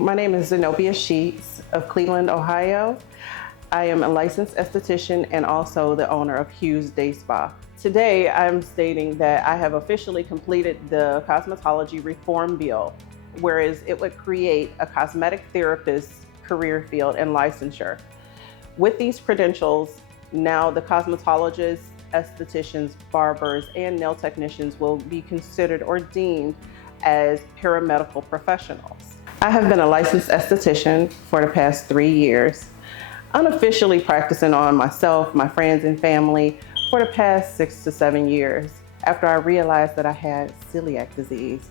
My name is Zenobia Sheets of Cleveland, Ohio. I am a licensed esthetician and also the owner of Hughes Day Spa. Today, I'm stating that I have officially completed the Cosmetology Reform Bill, whereas it would create a cosmetic therapist career field and licensure. With these credentials, now the cosmetologists, estheticians, barbers, and nail technicians will be considered or deemed as paramedical professionals. I have been a licensed esthetician for the past 3 years, unofficially practicing on myself, my friends, and family for the past 6 to 7 years after I realized that I had celiac disease.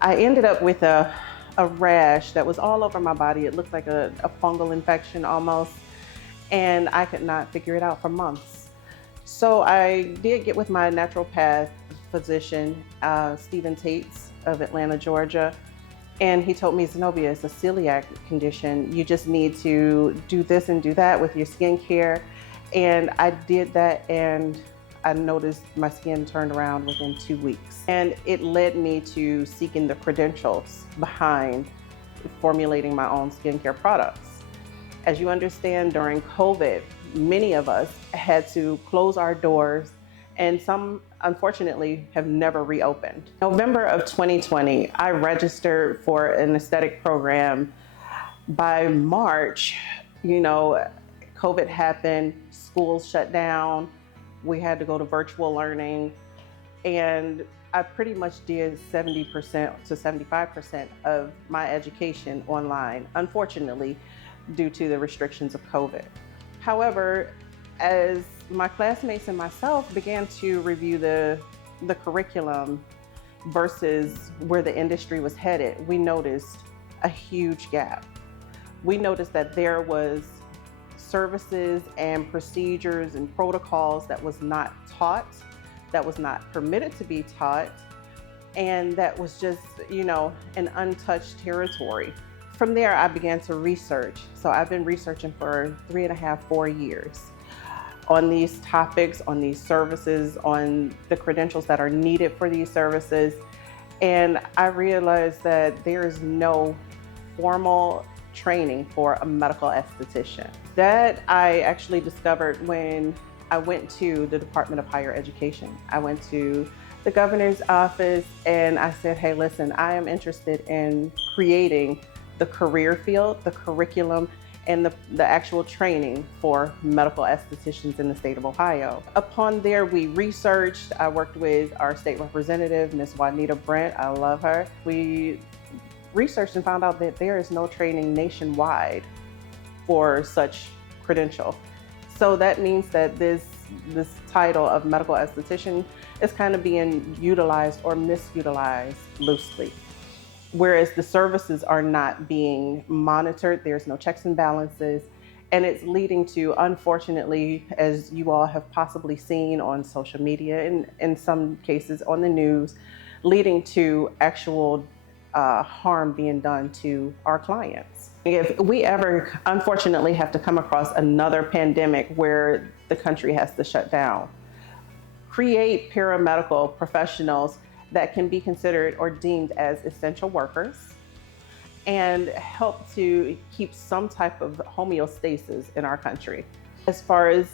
I ended up with a rash that was all over my body. It looked like a fungal infection almost, and I could not figure it out for months. So I did get with my naturopath physician, Stephen Tates of Atlanta, Georgia, and he told me, Zenobia, it's a celiac condition. You just need to do this and do that with your skincare. And I did that, and I noticed my skin turned around within 2 weeks. And it led me to seeking the credentials behind formulating my own skincare products. As you understand, during COVID, many of us had to close our doors, and some, unfortunately, have never reopened. November of 2020, I registered for an aesthetic program. By March, COVID happened, schools shut down, we had to go to virtual learning, and I pretty much did 70% to 75% of my education online, unfortunately, due to the restrictions of COVID. However, as my classmates and myself began to review the curriculum versus where the industry was headed, we noticed a huge gap. We noticed that there was services and procedures and protocols that was not taught, that was not permitted to be taught, and that was just, an untouched territory. From there, I began to research. So I've been researching for 3.5, 4 years on these topics, on these services, on the credentials that are needed for these services. And I realized that there is no formal training for a medical esthetician. That I actually discovered when I went to the Department of Higher Education. I went to the governor's office and I said, hey, listen, I am interested in creating the career field, the curriculum, and the actual training for medical estheticians in the state of Ohio. Upon there, we researched. I worked with our state representative, Ms. Juanita Brent. I love her. We researched and found out that there is no training nationwide for such credential. So that means that this title of medical esthetician is kind of being utilized or misutilized loosely. Whereas the services are not being monitored, there's no checks and balances, and it's leading to, unfortunately, as you all have possibly seen on social media and in some cases on the news, leading to actual harm being done to our clients. If we ever, unfortunately, have to come across another pandemic where the country has to shut down, create paramedical professionals that can be considered or deemed as essential workers and help to keep some type of homeostasis in our country. As far as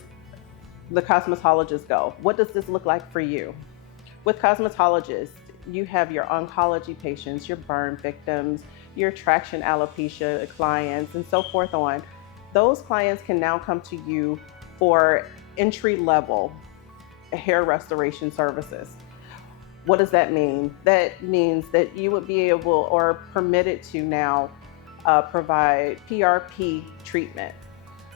the cosmetologists go, what does this look like for you? With cosmetologists, you have your oncology patients, your burn victims, your traction alopecia clients, and so forth on. Those clients can now come to you for entry-level hair restoration services. What does that mean? That means that you would be able or permitted to now provide PRP treatment.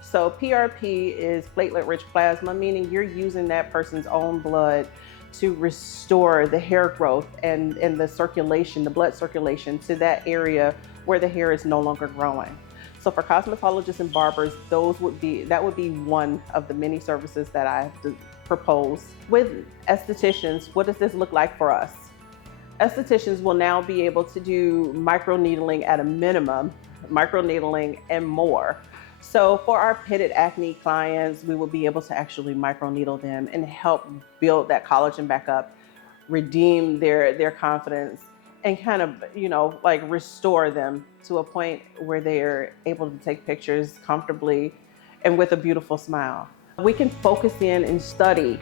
So PRP is platelet-rich plasma, meaning you're using that person's own blood to restore the hair growth and the circulation, the blood circulation to that area where the hair is no longer growing. So for cosmetologists and barbers, that would be one of the many services that I propose. With estheticians, what does this look like for us? Estheticians will now be able to do microneedling at a minimum, microneedling and more. So for our pitted acne clients, we will be able to actually microneedle them and help build that collagen back up, redeem their confidence, and kind of, restore them to a point where they're able to take pictures comfortably and with a beautiful smile. We can focus in and study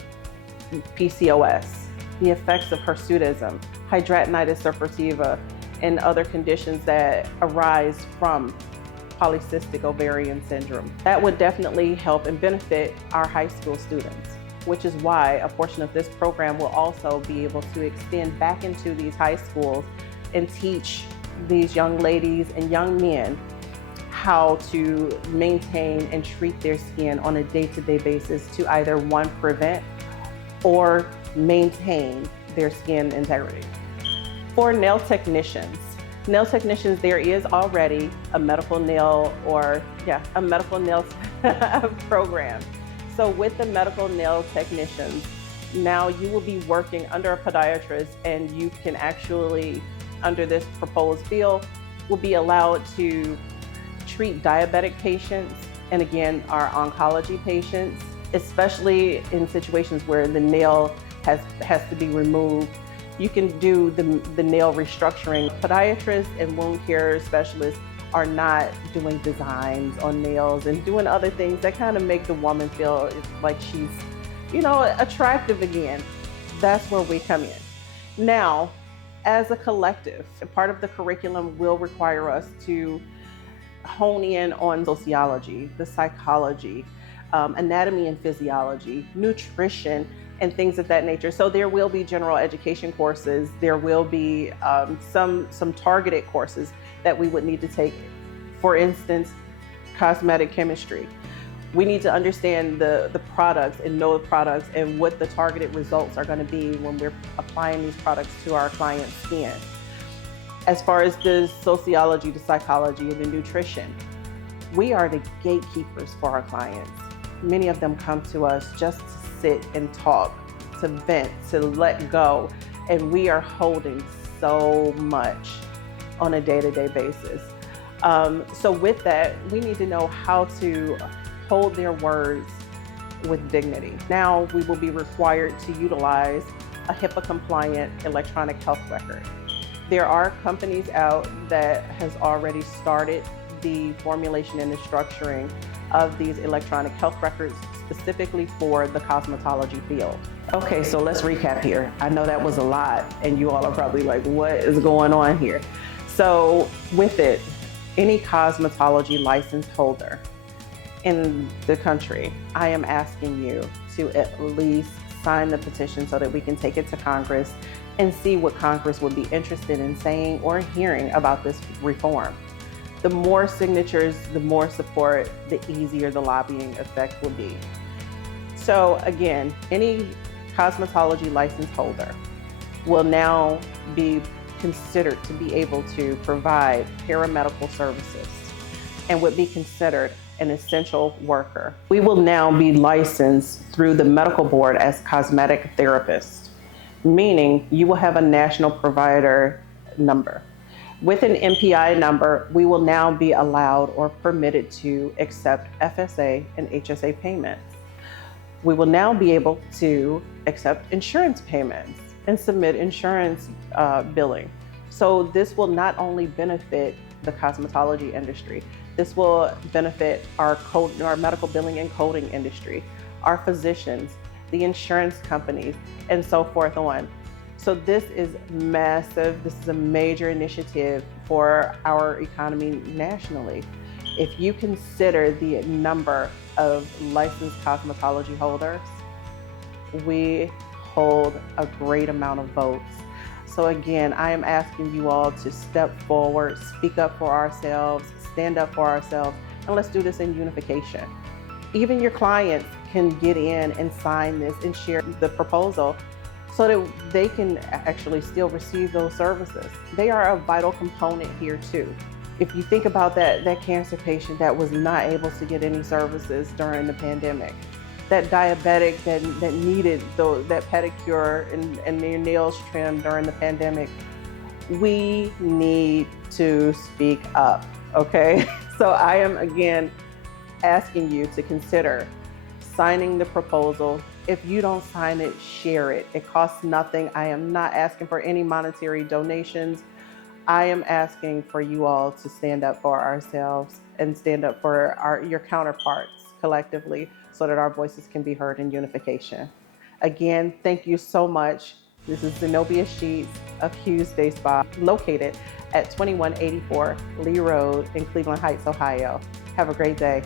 PCOS, the effects of hirsutism, hidradenitis suppurativa, and other conditions that arise from polycystic ovarian syndrome. That would definitely help and benefit our high school students, which is why a portion of this program will also be able to extend back into these high schools and teach these young ladies and young men how to maintain and treat their skin on a day-to-day basis to either, one, prevent or maintain their skin integrity. For nail technicians, there is already a medical nail program. So with the medical nail technicians, now you will be working under a podiatrist, and you can actually, under this proposed bill, will be allowed to treat diabetic patients and, again, our oncology patients, especially in situations where the nail has to be removed. You can do the nail restructuring. Podiatrists and wound care specialists are not doing designs on nails and doing other things that kind of make the woman feel like she's, attractive again. That's where we come in. Now, as a collective, part of the curriculum will require us to hone in on sociology, the psychology, anatomy and physiology, nutrition, and things of that nature. So there will be general education courses. There will be some targeted courses that we would need to take. For instance, cosmetic chemistry. We need to understand the products and know the products and what the targeted results are going to be when we're applying these products to our client's skin. As far as the sociology, the psychology, and the nutrition, we are the gatekeepers for our clients. Many of them come to us just to sit and talk, to vent, to let go, and we are holding so much on a day-to-day basis. So with that, we need to know how to hold their words with dignity. Now we will be required to utilize a HIPAA-compliant electronic health record. There are companies out that has already started the formulation and the structuring of these electronic health records specifically for the cosmetology field. Okay, so let's recap here. I know that was a lot, and you all are probably like, what is going on here? So with it, any cosmetology license holder in the country, I am asking you to at least sign the petition so that we can take it to Congress and see what Congress would be interested in saying or hearing about this reform. The more signatures, the more support, the easier the lobbying effect will be. So again, any cosmetology license holder will now be considered to be able to provide paramedical services and would be considered an essential worker. We will now be licensed through the medical board as cosmetic therapists, meaning you will have a national provider number. With an MPI number, we will now be allowed or permitted to accept FSA and HSA payments. We will now be able to accept insurance payments and submit insurance billing. So this will not only benefit the cosmetology industry, this will benefit our medical billing and coding industry, our physicians, the insurance companies, and so forth on. So this is massive. This is a major initiative for our economy nationally. If you consider the number of licensed cosmetology holders, we hold a great amount of votes. So again, I am asking you all to step forward, speak up for ourselves, stand up for ourselves, and let's do this in unification. Even your clients can get in and sign this and share the proposal so that they can actually still receive those services. They are a vital component here too. If you think about that cancer patient that was not able to get any services during the pandemic, that diabetic that needed that pedicure and their nails trimmed during the pandemic, we need to speak up, okay? So I am again asking you to consider signing the proposal. If you don't sign it, share it. It costs nothing. I am not asking for any monetary donations. I am asking for you all to stand up for ourselves and stand up for your counterparts collectively so that our voices can be heard in unification. Again, thank you so much. This is Zenobia Sheets of Hughes Day Spa, located at 2184 Lee Road in Cleveland Heights, Ohio. Have a great day.